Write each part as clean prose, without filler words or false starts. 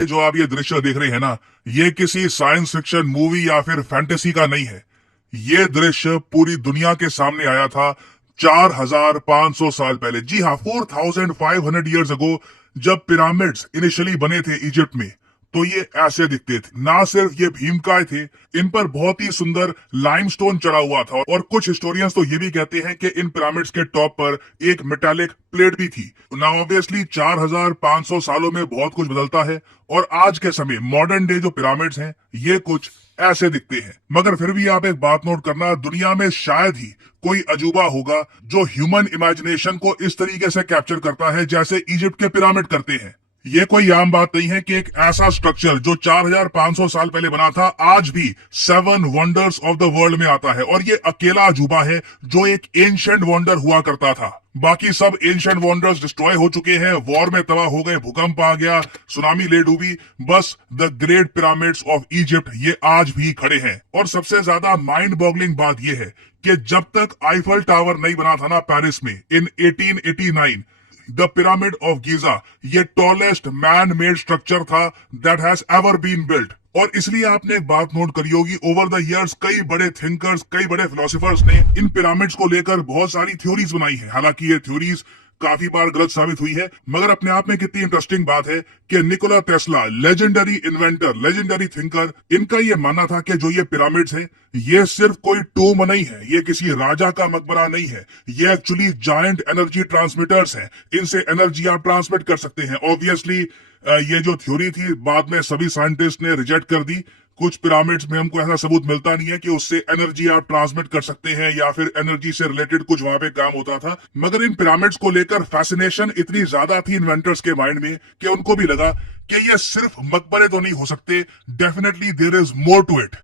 जो आप ये दृश्य देख रहे हैं ना, ये किसी साइंस फिक्शन मूवी या फिर फैंटेसी का नहीं है। ये दृश्य पूरी दुनिया के सामने आया था 4500 साल पहले। जी हाँ, 4500 ईयर्स अगो, जब पिरामिड्स इनिशियली बने थे इजिप्ट में, तो ये ऐसे दिखते थे। ना सिर्फ ये भीमकाय थे, इन पर बहुत ही सुंदर लाइमस्टोन चढ़ा हुआ था। और कुछ हिस्टोरियंस तो ये भी कहते हैं कि इन पिरामिड्स के टॉप पर एक मेटालिक प्लेट भी थी। ना ऑब्वियसली 4500 सालों में बहुत कुछ बदलता है, और आज के समय मॉडर्न डे जो पिरामिड्स हैं, ये कुछ ऐसे दिखते हैं। मगर फिर भी आप एक बात नोट करना, दुनिया में शायद ही कोई अजूबा होगा जो ह्यूमन इमेजिनेशन को इस तरीके से कैप्चर करता है जैसे इजिप्ट के पिरामिड करते हैं। ये कोई आम बात नहीं है कि एक ऐसा स्ट्रक्चर जो 4500 साल पहले बना था, आज भी 7 वंडर्स ऑफ द वर्ल्ड में आता है। और ये अकेला अजूबा है जो एक एंशिएंट वंडर हुआ करता था। बाकी सब एंशिएंट वंडर्स डिस्ट्रॉय हो चुके हैं, वॉर में तबाह हो गए, भूकंप आ गया, सुनामी ले डूबी। बस the great pyramids of Egypt ये आज भी खड़े हैं। और सबसे ज्यादा माइंड बॉगलिंग बात यह है कि जब तक आईफल टावर नहीं बना था ना पेरिस में in 1889, the pyramid of Giza ये टॉलेस्ट मैन मेड स्ट्रक्चर था that has ever been built. और इसलिए आपने एक बात नोट करी होगी, ओवर द इयर्स कई बड़े थिंकर्स, कई बड़े फिलोसोफर्स ने इन पिरामिड्स को लेकर बहुत सारी थ्योरीज बनाई है। हालांकि ये थ्योरीज काफी बार गलत साबित हुई है, मगर अपने आप में कितनी इंटरेस्टिंग बात है कि Nikola Tesla, legendary inventor, legendary thinker, इनका ये मानना था कि जो ये पिरामिड्स है, ये सिर्फ कोई टोम नहीं है, ये किसी राजा का मकबरा नहीं है, ये एक्चुअली जायंट एनर्जी ट्रांसमिटर्स हैं। इनसे एनर्जी आप ट्रांसमिट कर सकते हैं। ऑब्वियसली ये जो थ्योरी थी बाद में सभी साइंटिस्ट ने रिजेक्ट कर दी। कुछ पिरामिड्स में हमको ऐसा सबूत मिलता नहीं है कि उससे एनर्जी आप ट्रांसमिट कर सकते हैं या फिर एनर्जी से रिलेटेड कुछ वहां पे काम होता था। मगर इन पिरामिड्स को लेकर फैसिनेशन इतनी ज्यादा थी इन्वेंटर्स के माइंड में कि उनको भी लगा कि ये सिर्फ मकबरे तो नहीं हो सकते, definitely there is more to it.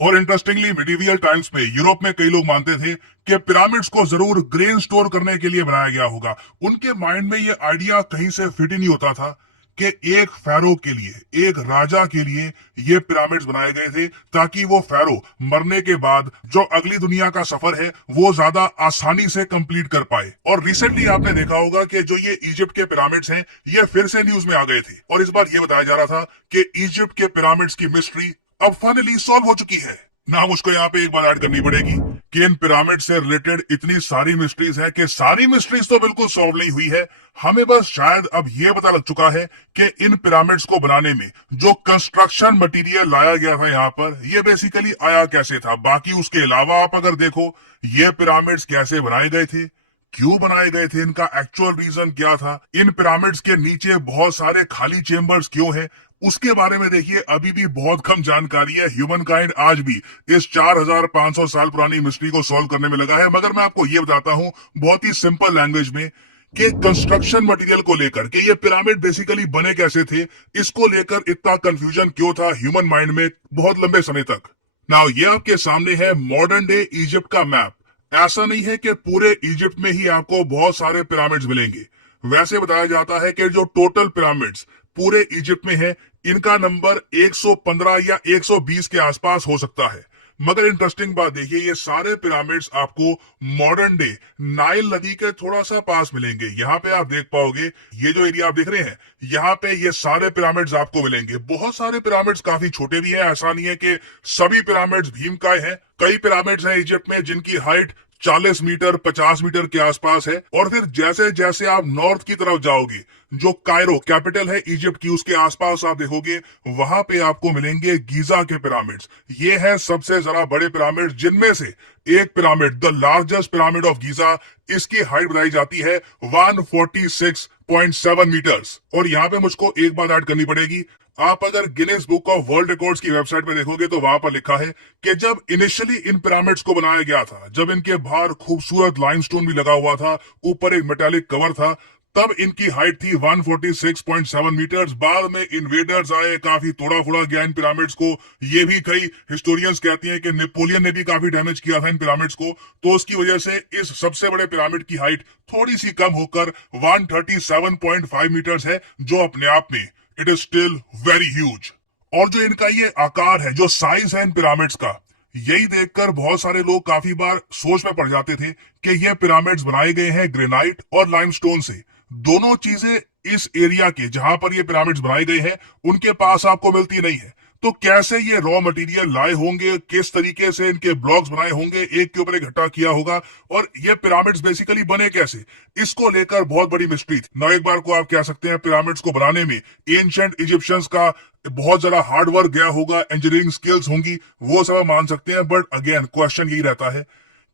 और इंटरेस्टिंगली मिडिवियल टाइम्स में यूरोप में कई लोग मानते थे कि पिरामिड्स को जरूर ग्रेन स्टोर करने के लिए बनाया गया होगा। उनके माइंड में ये आइडिया कहीं से फिट ही नहीं होता था कि एक फैरो के लिए, एक राजा के लिए ये पिरामिड्स बनाए गए थे, ताकि वो फैरो मरने के बाद जो अगली दुनिया का सफर है वो ज्यादा आसानी से कंप्लीट कर पाए। और रिसेंटली आपने देखा होगा कि जो ये इजिप्ट के पिरामिड्स हैं, ये फिर से न्यूज में आ गए थे। और इस बार ये बताया जा रहा था कि इजिप्ट के पिरामिड्स की मिस्ट्री अब फाइनली सॉल्व हो चुकी है। ना मुझको यहाँ पे एक बात ऐड करनी पड़ेगी कि इन पिरामिड से रिलेटेड इतनी सारी मिस्ट्रीज है कि सारी मिस्ट्रीज तो बिल्कुल सॉल्व नहीं हुई है। हमें बस शायद अब ये पता लग चुका है कि इन पिरामिड्स को बनाने में जो कंस्ट्रक्शन मटेरियल लाया गया था यहाँ पर, ये बेसिकली आया कैसे था। बाकी उसके अलावा आप अगर देखो, ये पिरामिड्स कैसे बनाए गए थे, क्यों बनाए गए थे, इनका एक्चुअल रीजन क्या था, इन पिरामिड्स के नीचे बहुत सारे खाली चेम्बर्स क्यों हैं, उसके बारे में देखिए अभी भी बहुत कम जानकारी है। ह्यूमन काइंड आज भी इस 4500 साल पुरानी मिस्ट्री को सॉल्व करने में लगा है। मगर मैं आपको ये बताता हूं बहुत ही सिंपल लैंग्वेज में कि कंस्ट्रक्शन मटेरियल को लेकर के ये पिरामिड बेसिकली बने कैसे थे, इसको लेकर इतना कंफ्यूजन क्यों था ह्यूमन माइंड में बहुत लंबे समय तक। नाउ ये आपके सामने है मॉडर्न डे इजिप्ट का मैप। ऐसा नहीं है कि पूरे इजिप्ट में ही आपको बहुत सारे पिरामिड्स मिलेंगे। वैसे बताया जाता है कि जो टोटल पिरामिड्स पूरे इजिप्ट में है, इनका नंबर 115 या 120 के आसपास हो सकता है। मगर इंटरेस्टिंग बात देखिए, ये सारे पिरामिड्स आपको मॉडर्न डे नाइल नदी के थोड़ा सा पास मिलेंगे। यहाँ पे आप देख पाओगे, ये जो एरिया आप देख रहे हैं, यहाँ पे ये सारे पिरामिड्स आपको मिलेंगे। बहुत सारे पिरामिड्स काफी छोटे भी है, ऐसा नहीं है कि सभी पिरामिड्स भीमकाय हैं। कई पिरामिड्स हैं इजिप्ट में जिनकी हाइट 40 मीटर 50 मीटर के आसपास है। और फिर जैसे जैसे आप नॉर्थ की तरफ जाओगे, जो कायरो कैपिटल है इजिप्ट की, उसके आसपास आप देखोगे वहां पे आपको मिलेंगे गीजा के पिरामिड्स। ये है सबसे जरा बड़े पिरामिड, जिनमें से एक pyramid, the largest pyramid of Giza, इसकी हाइट बताई जाती है 146.7 मीटर्स। और यहाँ पे मुझको एक बात ऐड करनी पड़ेगी, आप अगर Guinness book of world records की वेबसाइट में देखोगे तो वहां पर लिखा है कि जब इनिशियली इन पिरामिड्स को बनाया गया था, जब इनके बाहर खूबसूरत लाइमस्टोन भी लगा हुआ था, ऊपर एक मेटालिक कवर था, तब इनकी हाइट थी 146.7 मीटर्स। बाद में इन्वेडर्स आए, काफी तोड़ा फोड़ा गया इन पिरामिड्स को। ये भी कई हिस्टोरियंस कहती हैं कि नेपोलियन ने भी काफी डैमेज किया था इन पिरामिड्स को, तो उसकी वजह से इस सबसे बड़े पिरामिड की हाइट थोड़ी सी कम होकर 137.5 मीटर्स है, जो अपने आप में it is still very huge. और जो इनका ये आकार है, जो साइज है इन पिरामिड्स का, यही देखकर बहुत सारे लोग काफी बार सोच में पड़ जाते थे कि ये पिरामिड्स बनाए गए हैं ग्रेनाइट और लाइमस्टोन से। दोनों चीजें इस एरिया के जहां पर ये पिरामिड्स बनाए गए हैं उनके पास आपको मिलती नहीं है। तो कैसे ये रॉ मटेरियल लाए होंगे, किस तरीके से इनके ब्लॉक्स बनाए होंगे, एक के ऊपर एक इकट्ठा किया होगा, और ये पिरामिड्स बेसिकली बने कैसे, इसको लेकर बहुत बड़ी मिस्ट्री थी। ना एक बार को आप कह सकते हैं पिरामिड्स को बनाने में एंशिएंट इजिप्शियंस का बहुत ज्यादा हार्ड वर्क गया होगा, इंजीनियरिंग स्किल्स होंगी, वो सब मान सकते हैं। बट अगेन क्वेश्चन यही रहता है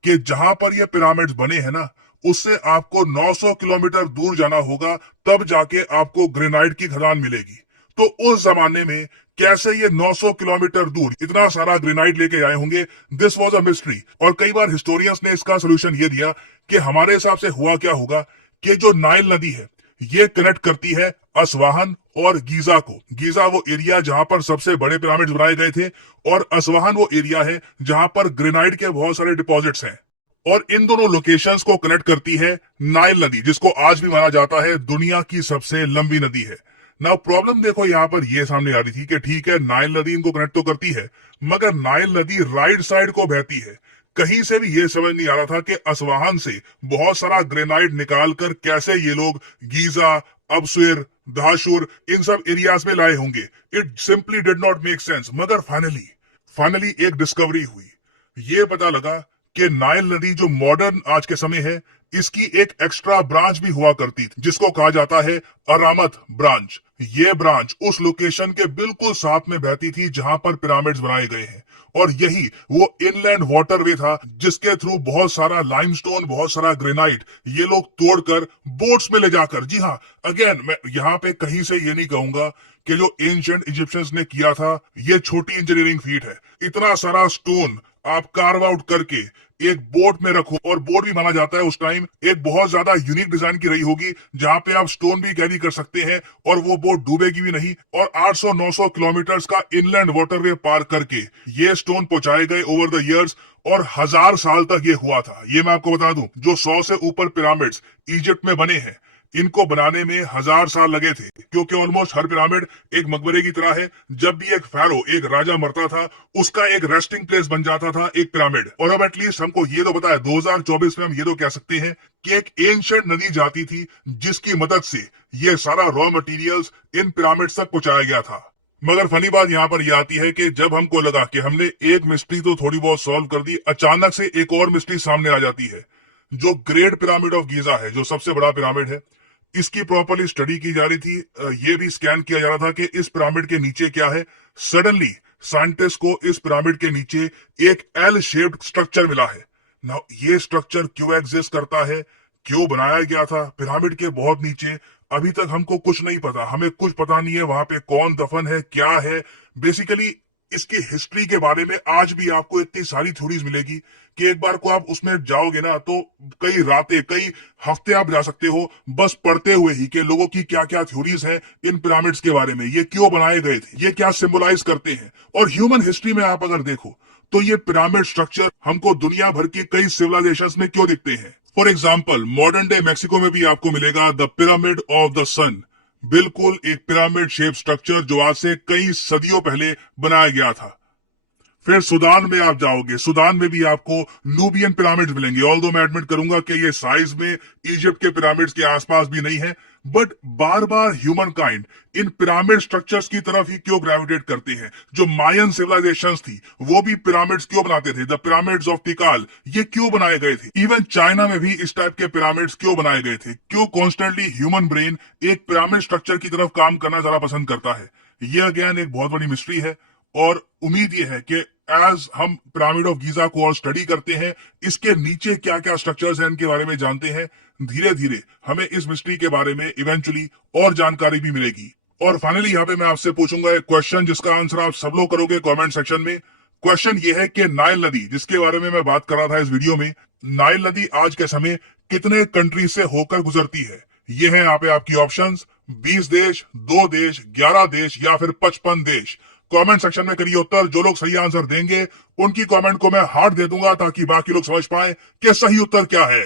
कि जहां पर ये पिरामिड्स बने हैं ना, उससे आपको 900 किलोमीटर दूर जाना होगा, तब जाके आपको ग्रेनाइट की खदान मिलेगी। तो उस जमाने में कैसे ये 900 किलोमीटर दूर इतना सारा ग्रेनाइट लेके आए होंगे, दिस वाज अ मिस्ट्री। और कई बार हिस्टोरियंस ने इसका सोल्यूशन ये दिया कि हमारे हिसाब से हुआ क्या होगा कि जो नाइल नदी है ये कनेक्ट करती है असवाहन और गीजा को। गीजा वो एरिया जहां पर सबसे बड़े पिरामिड्स बनाए गए थे, और असवाहन वो एरिया है जहां पर ग्रेनाइट के बहुत सारे डिपॉजिट्स हैं। और इन दोनों लोकेशंस को कनेक्ट करती है नाइल नदी, जिसको आज भी माना जाता है दुनिया की सबसे लंबी नदी है। ना प्रॉब्लम देखो यहाँ पर ये सामने आ रही थी कि ठीक है नाइल नदी इनको कनेक्ट तो करती है, मगर नाइल नदी राइट साइड को बहती है। कहीं से भी ये समझ नहीं आ रहा था कि असवाहन से बहुत सारा ग्रेनाइट निकाल कर कैसे ये लोग गीजा, अबसुर, दाशुर इन सब एरियाज में लाए होंगे। It simply did not make sense. मगर फाइनली एक डिस्कवरी हुई। ये पता लगा कि नाइल नदी जो मॉडर्न आज के समय है, इसकी एक एक्स्ट्रा ब्रांच भी हुआ करती थी, जिसको कहा जाता है अरामत ब्रांच। ये ब्रांच उस लोकेशन के बिल्कुल साथ में बहती थी जहां पर पिरामिड्स बनाए गए हैं, और यही वो इनलैंड वाटरवे था जिसके थ्रू बहुत सारा लाइमस्टोन, बहुत सारा ग्रेनाइट ये लोग तोड़कर बोट्स में ले जाकर, जी हाँ, अगेन मैं यहाँ पे कहीं से ये नहीं कहूंगा कि जो एंशिएंट इजिप्शियंस ने किया था ये छोटी इंजीनियरिंग फीट है। इतना सारा स्टोन आप कार्व आउट करके एक बोट में रखो, और बोट भी माना जाता है उस टाइम एक बहुत ज्यादा यूनिक डिजाइन की रही होगी, जहां पे आप स्टोन भी कैरी कर सकते हैं और वो बोट डूबेगी भी नहीं। और 800-900 किलोमीटर का इनलैंड वाटरवे पार करके ये स्टोन पहुंचाए गए ओवर द इयर्स, और 1000 साल तक ये हुआ था। ये मैं आपको बता दूं, जो 100 से ऊपर पिरामिड्स इजिप्ट में बने हैं, इनको बनाने में 1000 साल लगे थे, क्योंकि ऑलमोस्ट हर पिरामिड एक मकबरे की तरह है। जब भी एक फैरो, एक राजा मरता था, उसका एक रेस्टिंग प्लेस बन जाता था एक पिरामिड। और अब एटलीस्ट हमको ये तो पता है 2024 में हम ये तो कह सकते हैं कि एक एंशिएंट नदी जाती थी जिसकी मदद से ये सारा रॉ मटेरियल्स इन पिरामिड्स तक पहुंचाया गया था। मगर फनी बात यहाँ पर यह आती है कि जब हमको लगा कि हमने एक मिस्ट्री तो थोड़ी बहुत सॉल्व कर दी, अचानक से एक और मिस्ट्री सामने आ जाती है। जो ग्रेट पिरामिड ऑफ गीजा है, जो सबसे बड़ा पिरामिड है, इसकी प्रॉपरली स्टडी की जा रही थी। ये भी स्कैन किया जा रहा था कि इस पिरामिड के नीचे क्या है। सडनली साइंटिस्ट को इस पिरामिड के नीचे एक एल शेप्ड स्ट्रक्चर मिला है। नाउ ये स्ट्रक्चर क्यों एग्जिस्ट करता है, क्यों बनाया गया था पिरामिड के बहुत नीचे, अभी तक हमको कुछ नहीं पता। हमें कुछ पता नहीं है वहां पे कौन दफन है, क्या है। बेसिकली इसकी हिस्ट्री के बारे में आज भी आपको इतनी सारी थ्योरीज मिलेगी कि एक बार को आप उसमें जाओगे ना तो कई रातें, कई हफ्ते आप जा सकते हो बस पढ़ते हुए ही कि लोगों की क्या क्या थ्योरीज हैं इन पिरामिड्स के बारे में, ये क्यों बनाए गए थे, ये क्या सिंबलाइज करते हैं। और ह्यूमन हिस्ट्री में आप अगर देखो तो ये पिरामिड स्ट्रक्चर हमको दुनिया भर की कई सिविलाइजेशंस में क्यों दिखते हैं। For example modern day Mexico में भी आपको मिलेगा द पिरामिड ऑफ द सन, बिल्कुल एक पिरामिड शेप स्ट्रक्चर जो आज से कई सदियों पहले बनाया गया था। फिर सूडान में आप जाओगे, सूडान में भी आपको नूबियन पिरामिड्स मिलेंगे। ऑल्दो मैं एडमिट करूंगा कि ये साइज में इजिप्ट के पिरामिड्स के आसपास भी नहीं है, but bar bar human kind in pyramid structures की तरफ ही क्यों ग्रेविटेट करते हैं। जो मायन सिविलाइजेशंस थी वो भी पिरामिड्स क्यों बनाते थे, द पिरामिड्स ऑफ तिकाल, ये क्यों बनाए गए थे। इवन चाइना में भी इस टाइप के पिरामिड्स क्यों बनाए गए थे। क्यों कॉन्स्टेंटली ह्यूमन ब्रेन एक पिरामिड स्ट्रक्चर की तरफ काम करना ज्यादा पसंद करता है। ये अगेन एक बहुत बड़ी मिस्ट्री है, और उम्मीद ये है कि एज हम पिरामिड ऑफ गीजा को और स्टडी करते हैं, इसके नीचे क्या क्या स्ट्रक्चर्स हैं इनके बारे में जानते हैं, धीरे धीरे हमें इस मिस्ट्री के बारे में इवेंचुअली और जानकारी भी मिलेगी। और फाइनली यहाँ पे मैं आपसे पूछूंगा एक क्वेश्चन जिसका आंसर आप सब लोग करोगे कमेंट सेक्शन में। क्वेश्चन ये है कि नाइल नदी जिसके बारे में मैं बात कर रहा था इस वीडियो में, नाइल नदी आज के समय कितने कंट्री से होकर गुजरती है। ये है यहाँ पे आपकी ऑप्शंस, 20 देश, 2 देश, 11 देश या फिर 55 देश। कमेंट सेक्शन में करिए उत्तर। जो लोग सही आंसर देंगे उनकी कमेंट को मैं हार्ट दे दूंगा ताकि बाकी लोग समझ पाए कि सही उत्तर क्या है।